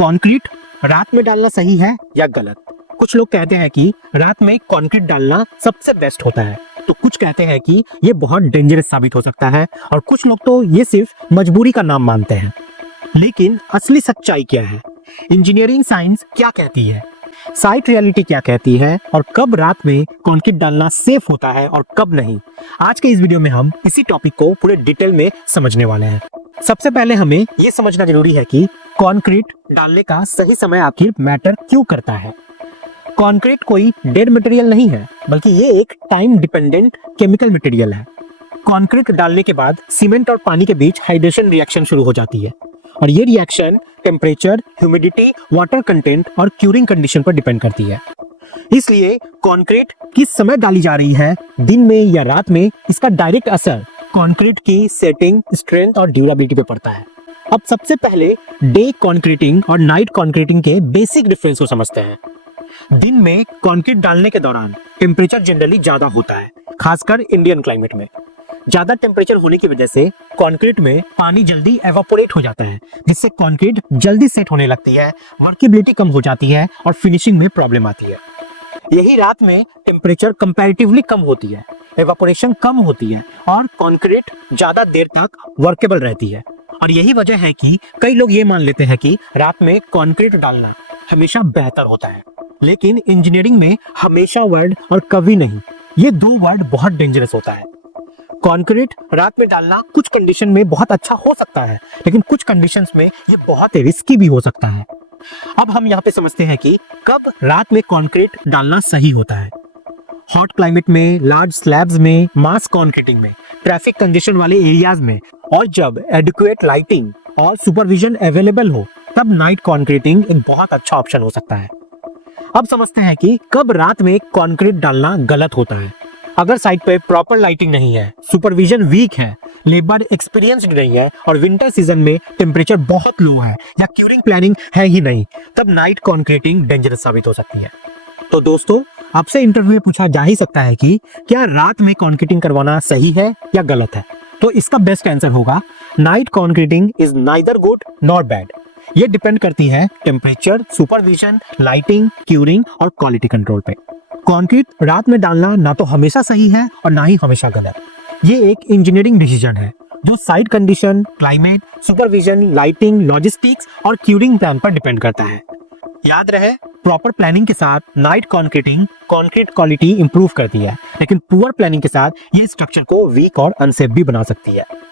Concrete रात में डालना सही है या गलत? कुछ लोग कहते हैं कि रात में कंक्रीट डालना सबसे बेस्ट होता है, तो कुछ कहते हैं कि ये बहुत डेंजरस साबित हो सकता है, और कुछ लोग तो ये सिर्फ मजबूरी का नाम मानते हैं। लेकिन असली सच्चाई क्या है? इंजीनियरिंग साइंस क्या कहती है? साइट रियलिटी क्या कहती है? और कब रात में कंक्रीट डालना सेफ होता है और कब नहीं? आज के इस वीडियो में हम इसी टॉपिक को पूरे डिटेल में समझने वाले हैं। सबसे पहले हमें यह समझना जरूरी है कि कंक्रीट डालने का सही समय आखिर मैटर क्यों करता है। कंक्रीट कोई डेड मटेरियल नहीं है, बल्कि ये एक टाइम डिपेंडेंट केमिकल मटेरियल है। कंक्रीट डालने के बाद सीमेंट और पानी के बीच हाइड्रेशन रिएक्शन शुरू हो जाती है, और ये reaction temperature, humidity, water content और क्यूरिंग कंडीशन पर डिपेंड करती है। इसलिए कंक्रीट किस समय डाली जा रही है, दिन में या रात में, इसका डायरेक्ट असर कंक्रीट की सेटिंग, स्ट्रेंथ और ड्यूरेबिलिटी पे पड़ता है। अब सबसे पहले डे कंक्रीटिंग और नाइट कंक्रीटिंग के बेसिक डिफरेंस को समझते हैं। दिन में कंक्रीट डालने के दौरान टेम्परेचर जनरली ज्यादा होता है, खासकर इंडियन क्लाइमेट में। ज्यादा टेम्परेचर होने की वजह से कंक्रीट में पानी जल्दी एवापोरेट हो जाता है, जिससे कंक्रीट जल्दी सेट होने लगती है, वर्केबिलिटी कम हो जाती है और फिनिशिंग में प्रॉब्लम आती है। यही रात में टेम्परेचर कंपैरेटिवली कम होती है, एवापोरेशन कम होती है और कंक्रीट ज्यादा देर तक वर्केबल रहती है। और यही वजह है कि कई लोग ये मान लेते हैं कि रात में कंक्रीट डालना हमेशा बेहतर होता है। लेकिन इंजीनियरिंग में हमेशा वर्ड और कभी नहीं, ये दो वर्ड बहुत डेंजरस होता है। कंक्रीट रात में डालना कुछ कंडीशन में बहुत अच्छा हो सकता है, लेकिन कुछ कंडीशंस में ये बहुत रिस्की भी हो सकता है। अब हम यहाँ पे समझते हैं कि कब रात में कंक्रीट डालना सही होता है। हॉट क्लाइमेट में, लार्ज स्लैब्स में, मास कंक्रीटिंग में, ट्रैफिक कंजेशन वाले एरियाज में, और जब एडिक्वेट लाइटिंग और सुपरविजन अवेलेबल हो, तब नाइट कंक्रीटिंग एक बहुत अच्छा ऑप्शन हो सकता है। अब समझते हैं कि कब रात में कंक्रीट डालना गलत होता है। अगर साइट पे प्रॉपर लाइटिंग नहीं है, सुपरविजन वीक है, लेबर एक्सपीरियंस्ड नहीं है, और विंटर सीजन में टेम्परेचर बहुत लो है या क्यूरिंग प्लानिंग है ही नहीं, तब नाइट कंक्रीटिंग डेंजरस साबित हो सकती है। तो दोस्तों, आपसे इंटरव्यू में पूछा जा ही सकता है कि क्या रात में कंक्रीटिंग करवाना सही है या गलत है? तो इसका बेस्ट आंसर होगा night concreting is neither good nor bad. ये डिपेंड करती है टेम्परेचर, सुपरविजन, लाइटिंग, क्यूरिंग और क्वालिटी कंट्रोल पे। कंक्रीट रात में डालना ना तो हमेशा सही है और ना ही हमेशा गलत। ये एक इंजीनियरिंग डिसीजन है जो site condition, climate, supervision, lighting, logistics और क्यूरिंग प्लान पर डिपेंड करता है। याद रहे, प्रॉपर प्लानिंग के साथ night concreting concrete quality improve करती है, लेकिन पुअर प्लानिंग के साथ ये स्ट्रक्चर को वीक और अनसेफ भी बना सकती है।